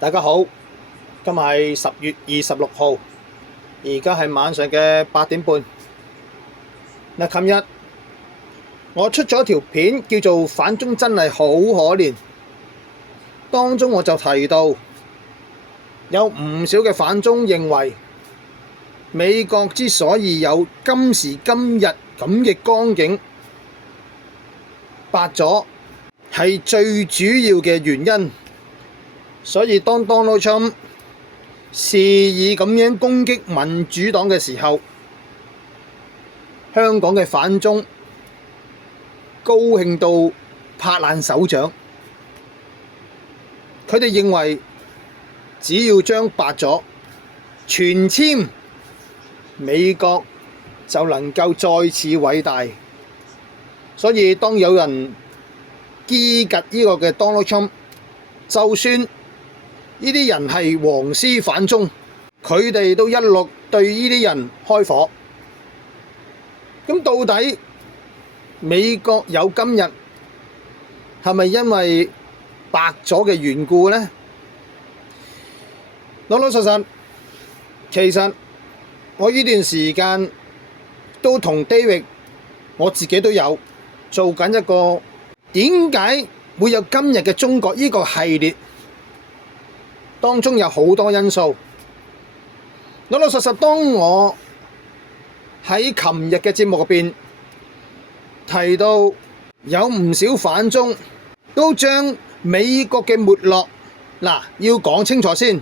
大家好，今日係10月26號，而家係晚上嘅8點半。琴日我出咗條片叫做反中真係好可憐，當中我就提到有唔少嘅反中認為美國之所以有今時今日咁嘅光景，白咗係最主要嘅原因。所以當 Donald Trump 肆意咁樣攻擊民主黨嘅時候，香港嘅反中高興到拍爛手掌。佢哋認為只要將白咗全簽，美國就能夠再次偉大。所以當有人譏誩呢個嘅 Donald Trump， 就算呢啲人係黃絲反中，佢哋都一律對呢啲人開火。咁到底美國有今日係咪因為白咗嘅緣故呢？老老實實，其實我呢段時間都同 David 我自己都有做緊一個點解會有今日嘅中國呢個系列。當中有好多因素，老老實實，當我喺琴日嘅節目入邊提到有唔少反中都將美國嘅沒落，要講清楚先，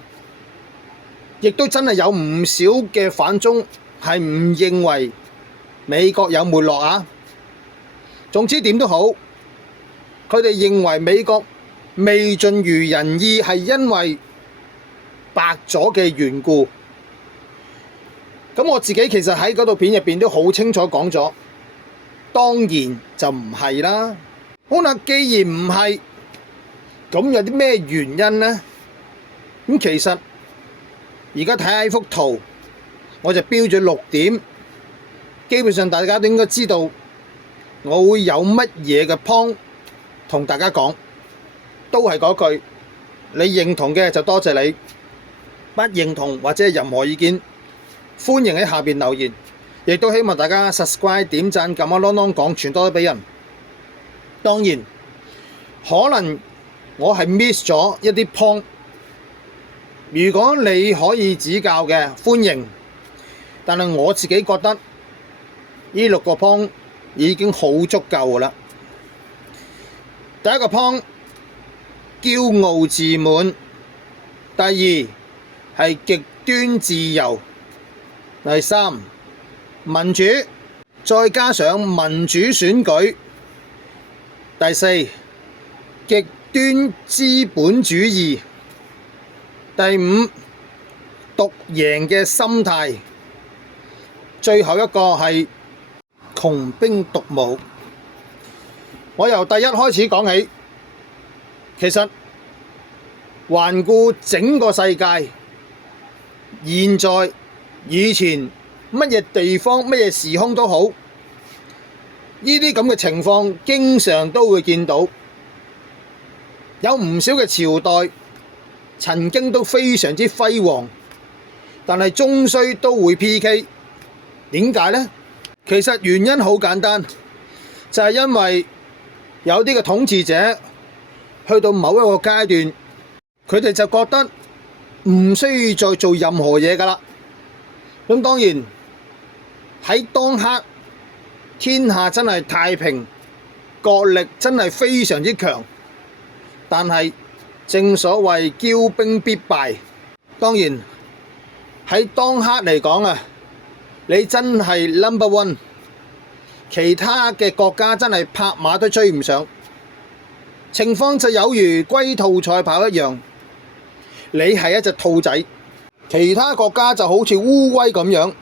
亦都真係有唔少嘅反中係唔認為美國有沒落啊。總之點都好，佢哋認為美國未盡如人意係因為白咗嘅緣故。咁我自己其實喺嗰套片入邊都好清楚講咗，當然就唔係啦。好啦，既然唔係，咁有啲咩原因呢？咁其實而家睇下呢幅圖，我就標咗6點，基本上大家都應該知道我會有乜嘢嘅 point 同大家講，都係嗰句，你認同嘅就多謝你，不認同或者係任何意見，歡迎喺下邊留言，亦都希望大家 subscribe 點讚撳下啷啷講，傳多啲俾人。當然可能我係 miss 咗一啲 point， 如果你可以指教嘅，歡迎。但係我自己覺得呢6個 point 已經好足夠噶啦。第一個 point， 驕傲自滿；第二係極端自由；第3民主，再加上民主選舉；第4極端資本主義；第5獨贏嘅心態；最後一個係窮兵黷武。我由第一開始講起，其實環顧整個世界，現在、以前乜嘢地方、乜嘢時空都好，呢啲咁嘅情況經常都會見到。有唔少嘅朝代曾經都非常之輝煌，但係終須都會 PK。點解呢？其實原因好簡單，就係因為有啲嘅統治者去到某一個階段，佢哋就覺得唔需要再做任何嘢㗎啦。咁當然喺當刻天下真係太平，國力真係非常之強，但係正所謂驕兵必敗。當然喺當刻嚟講啊，你真係 number one， 其他嘅國家真係拍馬都追唔上。情況就有如龜兔賽跑一樣，你係一隻兔仔，其他國家就好似烏龜咁樣。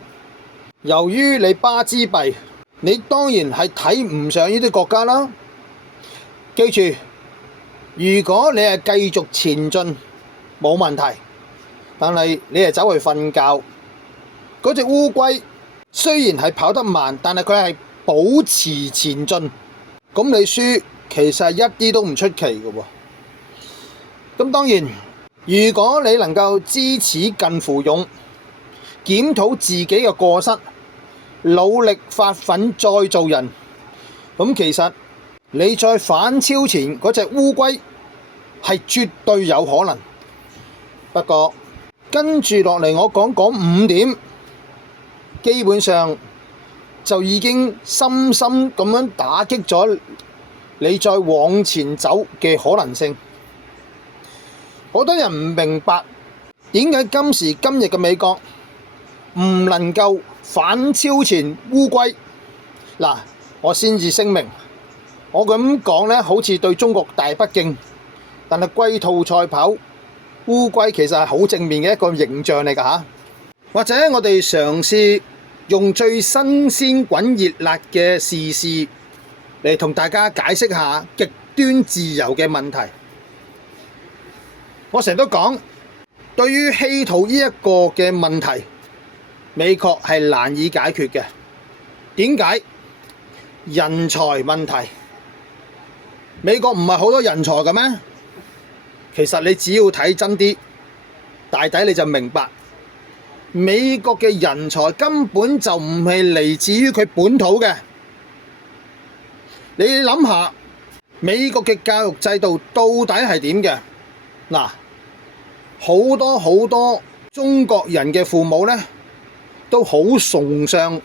由於你巴之弊，你當然係睇唔上呢啲國家啦。記住，如果你係繼續前進冇問題，但係你係走去瞓覺，嗰隻烏龜雖然係跑得慢，但係佢係保持前進，咁你輸其實係一啲都唔出奇嘅喎。咁當然如果你能夠知恥近乎勇，檢討自己嘅過失，努力發奮再做人，咁其實你再反超前嗰隻烏龜係絕對有可能。不過跟住落嚟我講5點，基本上就已經深深咁樣打擊咗你再往前走嘅可能性。好多人唔明白點解今時今日嘅美國唔能夠反超前烏龜。嗱，我先至聲明，我咁講呢好似對中國大不敬，但係龜兔賽跑，烏龜其實係好正面嘅一個形象嚟㗎嚇。或者我哋嘗試用最新鮮滾熱辣嘅時事嚟同大家解釋下極端自由嘅問題。我成日都講，對於稀土呢一個嘅問題，美國係難以解決嘅。點解？人才問題。美國唔係好多人才嘅咩？其實你只要睇真啲，大抵你就明白，美國嘅人才根本就唔係嚟自於佢本土嘅。你諗下，美國嘅教育制度到底係點嘅？嗱，好多中國人嘅父母呢，都好崇尚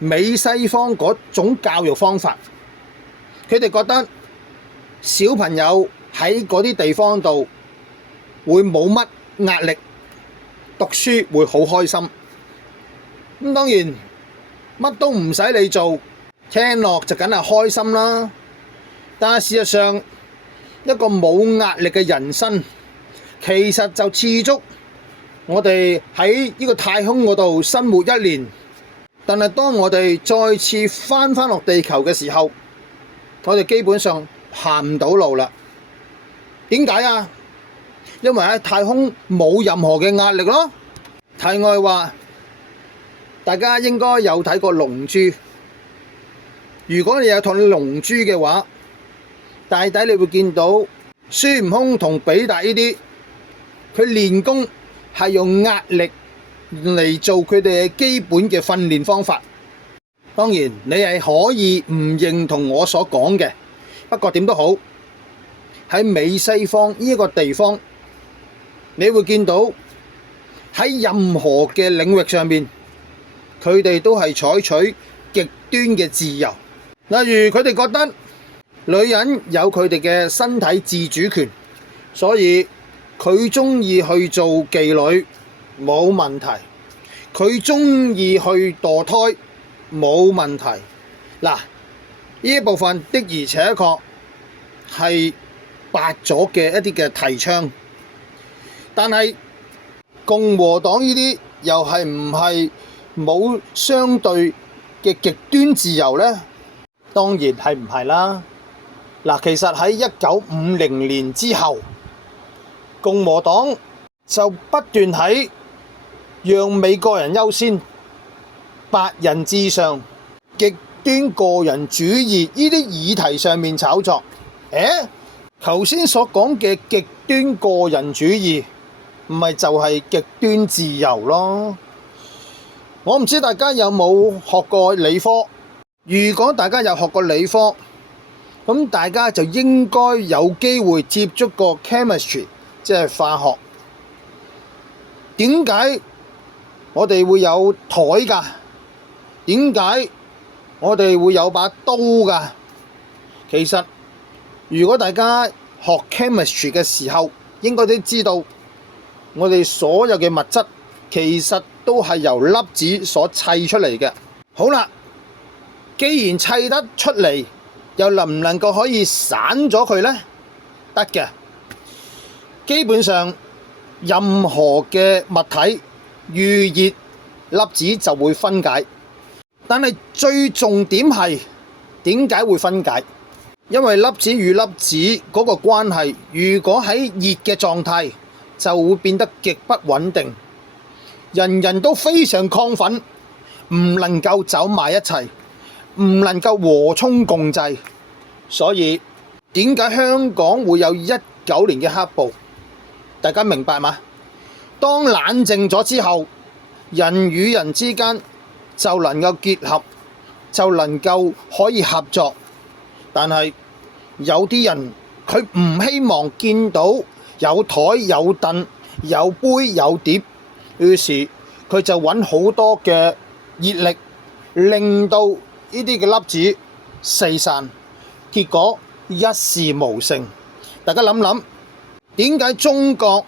美西方嗰種教育方法。佢哋覺得小朋友喺嗰啲地方度會冇乜壓力，讀書會好開心。咁當然乜都唔使你做，聽落就梗係開心啦。但係事實上，一個冇壓力嘅人生，其實就似足我哋喺呢個太空嗰度生活1年。但係當我哋再次返落地球嘅時候，我哋基本上行唔到路啦。點解啊？因為喺太空冇任何嘅壓力咯。題外話，大家應該有睇過《龍珠》。如果你有睇《龍珠》嘅話，大抵你會見到孫悟空同比達呢啲，佢練功係用壓力嚟做佢哋嘅基本嘅訓練方法。當然你係可以唔認同我所講嘅，不過點都好，喺美西方呢一個地方，你會見到喺任何嘅領域上面，佢哋都係採取極端嘅自由。例如佢哋覺得女人有佢哋嘅身體自主權，所以佢鍾意去做妓女冇問題，佢鍾意去墮胎冇問題。嗱，呢一部分的而且確係白咗嘅一啲嘅提倡，但係共和黨呢啲又係唔係冇相對嘅極端自由呢？當然係唔係啦。嗱，其實喺1950年之後，共和黨就不斷喺讓美國人優先、白人至上、極端個人主義呢啲議題上面炒作。頭先所講嘅極端個人主義，唔係就係極端自由咯？我唔知大家有冇學過理科？如果大家有學過理科，咁大家就應該有機會接觸過 chemistry， 即係化學。點解我哋會有台㗎？點解我哋會有把刀㗎？其實如果大家學 chemistry 嘅時候，應該都知道我哋所有嘅物質其實都係由粒子所砌出嚟嘅。好啦，既然砌得出嚟，又能唔能夠可以散咗佢呢？得嘅。基本上任何嘅物體遇熱，粒子就會分解。但係最重點係點解會分解？因為粒子與粒子嗰個關係，如果喺熱嘅狀態，就會變得極不穩定。人人都非常亢奮，唔能夠走埋一齊，唔能夠和衷共濟。所以點解香港會有19年嘅黑暴？大家明白嗎？當冷靜咗之後，人與人之間就能夠結合，就能夠可以合作。但係有啲人佢唔希望見到有台有凳有杯有碟，於是佢就揾好多嘅熱力，令到呢啲嘅粒子四散，結果一事無成。大家諗諗，點解中國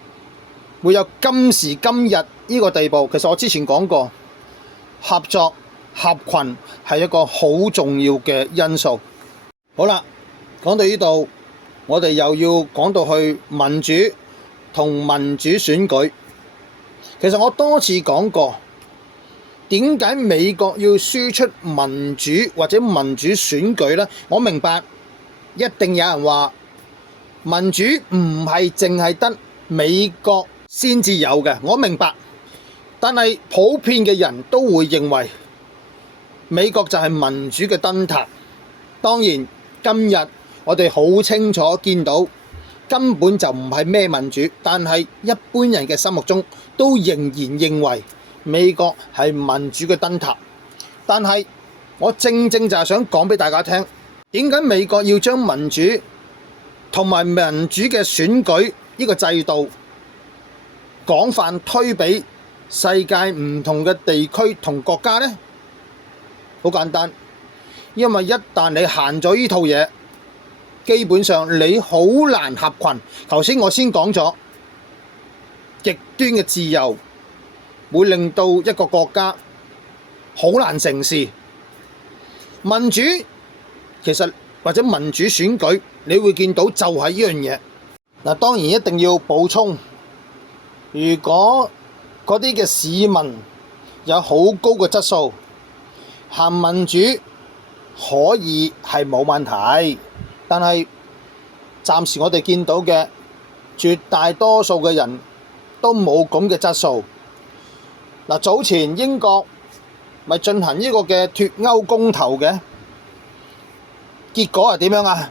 會有今時今日呢個地步？其實我之前講過，合作合群係一個好重要嘅因素。好啦，講到呢度，我哋又要講到去民主同民主選舉。其實我多次講過，點解美國要輸出民主或者民主選舉呢？我明白一定有人話民主唔係淨係得美國先至有嘅，我明白。但係普遍嘅人都會認為美國就係民主嘅燈塔。當然今日我哋好清楚見到根本就唔係咩民主，但係一般人嘅心目中都仍然認為美國係民主嘅燈塔。但係我正正就係想講俾大家聽，點解美國要將民主同埋民主嘅選舉呢個制度廣泛推俾世界唔同嘅地區同國家呢？好簡單，因為一旦你行咗呢套嘢，基本上你好難合群。頭先我先講咗，極端嘅自由會令到一個國家好難成事。民主其實或者民主選舉，你會見到就係呢樣嘢。嗱，當然一定要補充，如果嗰啲嘅市民有好高嘅質素，行民主可以係冇問題。但係暫時我哋見到嘅絕大多數嘅人都冇咁嘅質素。嗱，早前英國咪進行呢個嘅脫歐公投嘅，結果係點樣啊？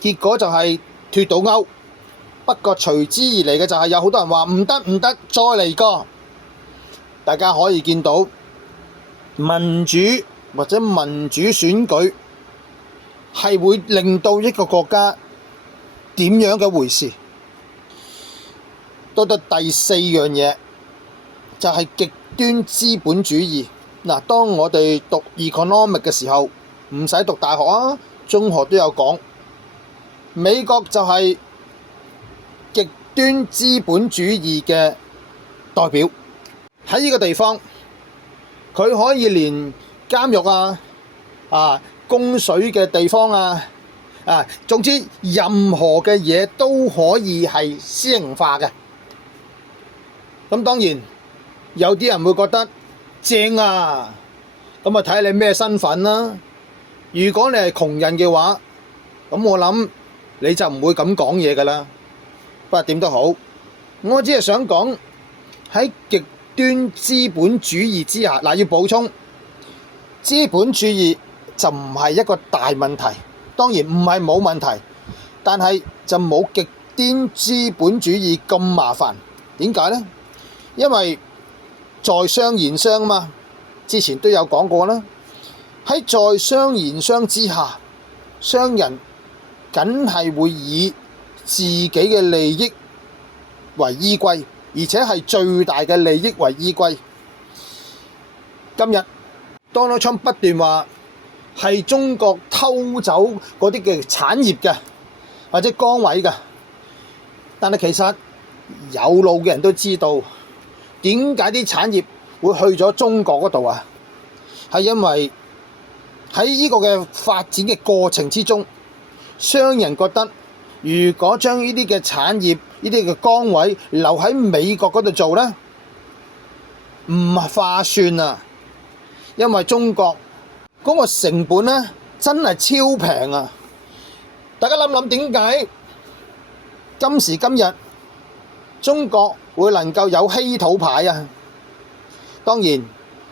結果就係脫到歐，不過隨之而嚟嘅就係有好多人話唔得唔得，再嚟過。大家可以見到民主或者民主選舉係會令到一個國家點樣嘅回事。到第四樣嘢就係極端資本主義。嗱，當我哋讀 economic 嘅時候，唔使讀大學啊，中學都有講，美國就係極端資本主義嘅代表。喺呢個地方，佢可以連監獄供水嘅地方總之任何嘅嘢都可以係私營化嘅。咁當然有啲人會覺得正啊，咁睇下你咩身份啦。如果你係窮人嘅話，咁我諗你就唔會咁講嘢㗎啦。不過點都好，我只係想講喺極端資本主義之下，要補充，資本主義就唔係一個大問題，當然唔係冇問題，但係就冇極端資本主義咁麻煩。點解呢？因為在商言商啊嘛，之前都有講過啦。喺在商言商之下，商人梗係會以自己嘅利益為依歸，而且係最大嘅利益為依歸。今日 Donald Trump 不斷話係中國偷走嗰啲嘅產業嘅或者崗位嘅，但係其實有腦嘅人都知道點解啲產業會去咗中國嗰度啊？係因為喺呢個嘅發展嘅過程之中，商人覺得如果將呢啲嘅產業、呢啲嘅崗位留喺美國嗰度做呢，唔划算啊！因為中國嗰個成本呢，真係超平啊！大家諗諗點解今時今日中國會能夠有稀土牌啊？當然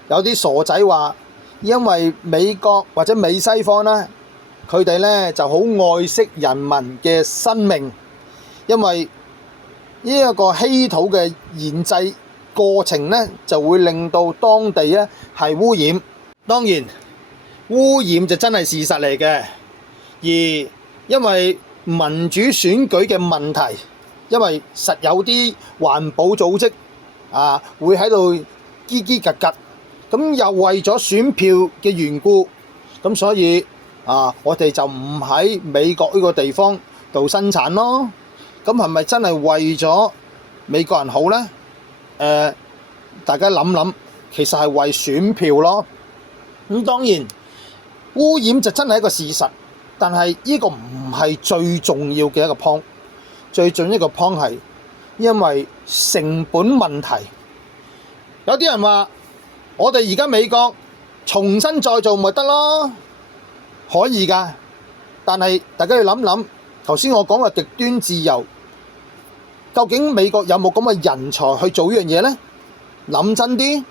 有啲傻仔話，因為美國或者美西方呢，佢哋呢就好愛惜人民嘅生命，因為呢一個稀土嘅研製過程呢，就會令到當地呢係污染。當然污染就真係事實嚟嘅，而因為民主選舉嘅問題，因為實有啲環保組織會喺度吱吱格格，咁又為咗選票嘅緣故，咁所以我哋就唔喺美國呢個地方度生產咯。咁係咪真係為咗美國人好呢？大家諗諗，其實係為選票咯。咁當然污染就真係一個事實，但係呢個唔係最重要嘅一個 point。最重要一個 point 係因為成本問題。有啲人話我哋而家美國重新再做咪得咯，可以㗎。但係大家要諗諗，頭先我講嘅極端自由，究竟美國有冇咁嘅人才去做呢樣嘢呢？諗真啲。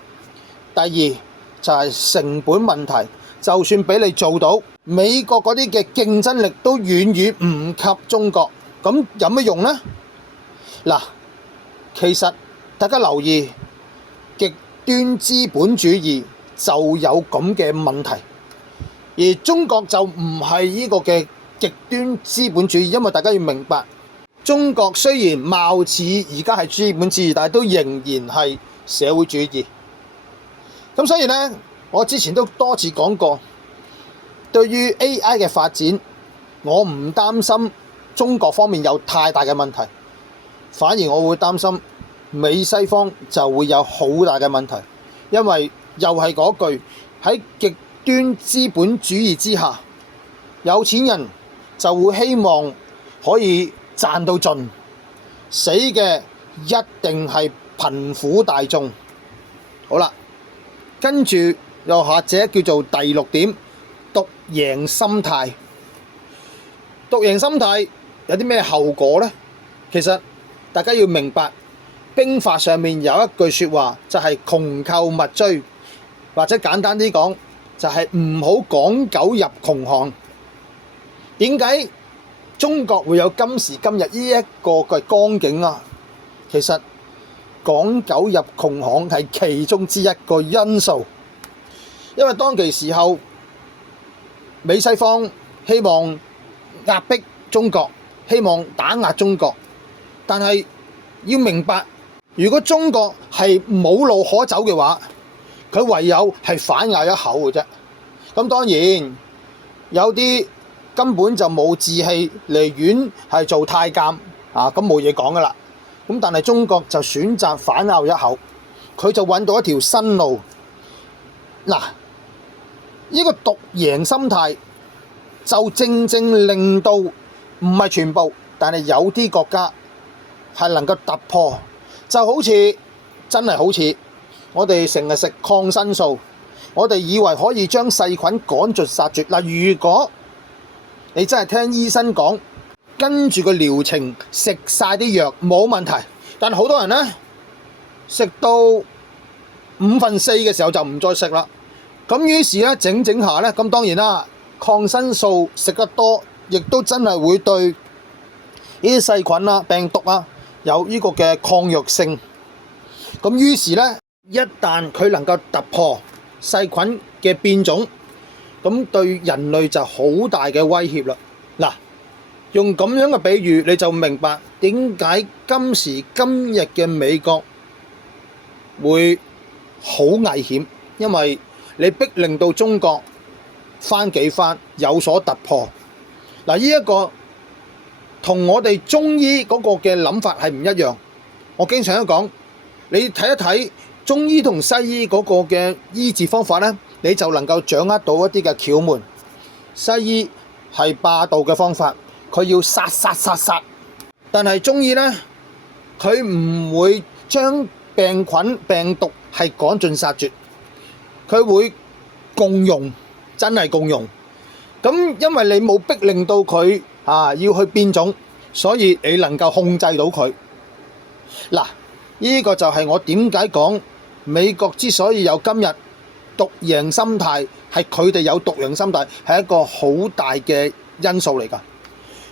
第二就係成本問題，就算俾你做到，美國嗰啲嘅競爭力都遠遠唔及中國，咁有咩用呢？嗱，其實大家留意，極端資本主義就有咁嘅問題，而中國就唔係呢個嘅極端資本主義，因為大家要明白，中國雖然貌似而家係資本主義，但係都仍然係社會主義。咁所以呢，我之前都多次講過，對於 AI 嘅發展，我唔擔心中國方面有太大嘅問題，反而我會擔心美西方就會有好大嘅問題，因為又係嗰句，喺極端資本主義之下，有錢人就會希望可以賺到盡，死嘅一定係貧苦大眾。好啦，跟住又或者叫做第六點，獨贏心態。獨贏心態有啲咩後果呢？其實大家要明白，兵法上面有一句説話就係窮寇勿追，或者簡單啲講就係唔好港九入窮巷。點解中國會有今時今日呢一個嘅光景啊？其實港九入窮巷係其中之一個因素，因為當其時候美西方希望壓迫中國，希望打壓中國，但係要明白，如果中國係冇路可走嘅話，佢唯有係反咬一口嘅啫。咁當然有啲根本就冇志氣，寧願係做太監咁冇嘢講噶啦。咁但係中國就選擇反咬一口，佢就揾到一條新路。嗱，呢個獨贏心態就正正令到唔係全部，但係有啲國家係能夠突破，就好似真係好似我哋成日食抗生素，我哋以為可以將細菌趕盡殺絕。嗱，如果你真係聽醫生講，跟住個療程食晒啲藥冇問題，但好多人呢，食到5/4嘅時候就唔再食啦。咁於是呢，整下呢，咁當然啦，抗生素食得多，亦都真係會對呢啲細菌啊、病毒啊有呢個嘅抗藥性。咁於是呢，一旦佢能夠突破細菌嘅變種，咁對人類就好大嘅威脅啦。嗱，用咁樣嘅比喻，你就明白點解今時今日嘅美國會好危險，因為你逼令到中國翻幾番有所突破。嗱，呢一個同我哋中醫嗰個嘅諗法係唔一樣。我經常都講，你睇一睇中醫同西醫嗰個嘅醫治方法呢，你就能夠掌握到一啲嘅竅門。西醫係霸道嘅方法，佢要殺，但係中醫呢，佢唔會將病菌病毒係趕盡殺絕，佢會共用，真係共用。咁因為你冇逼令到佢要去變種，所以你能夠控制到佢。嗱，呢個就係我點解講美國之所以有今日獨贏心態，係佢哋有獨贏心態，係一個好大嘅因素嚟㗎。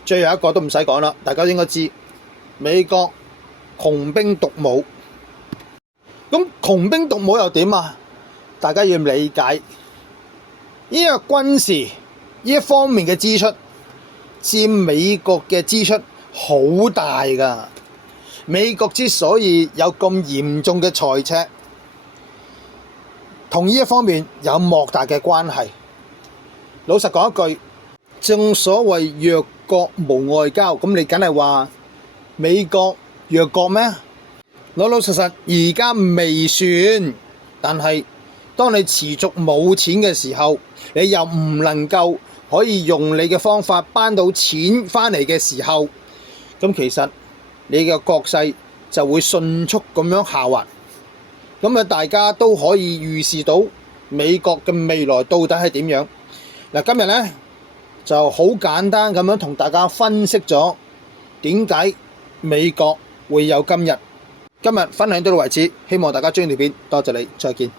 最後一個都唔使講啦，大家應該知美國窮兵黷武。咁窮兵黷武又點啊？大家要理解呢個軍事呢一方面嘅支出，佔美國嘅支出好大㗎。美國之所以有咁嚴重嘅財赤，同呢一方面有莫大嘅關係。老實講一句，正所謂弱國無外交，咁你梗係話美國弱國咩？老老實實而家未算，但係當你持續冇錢嘅時候，你又唔能夠可以用你嘅方法搬到錢返嚟嘅時候，咁其實你嘅國勢就會迅速咁樣下滑。咁啊，大家都可以預示到美國嘅未來到底係點樣。嗱，今日呢就好簡單咁樣同大家分析咗點解美國會有今日。今日分享到到為止，希望大家鍾意條片，多謝你，再見。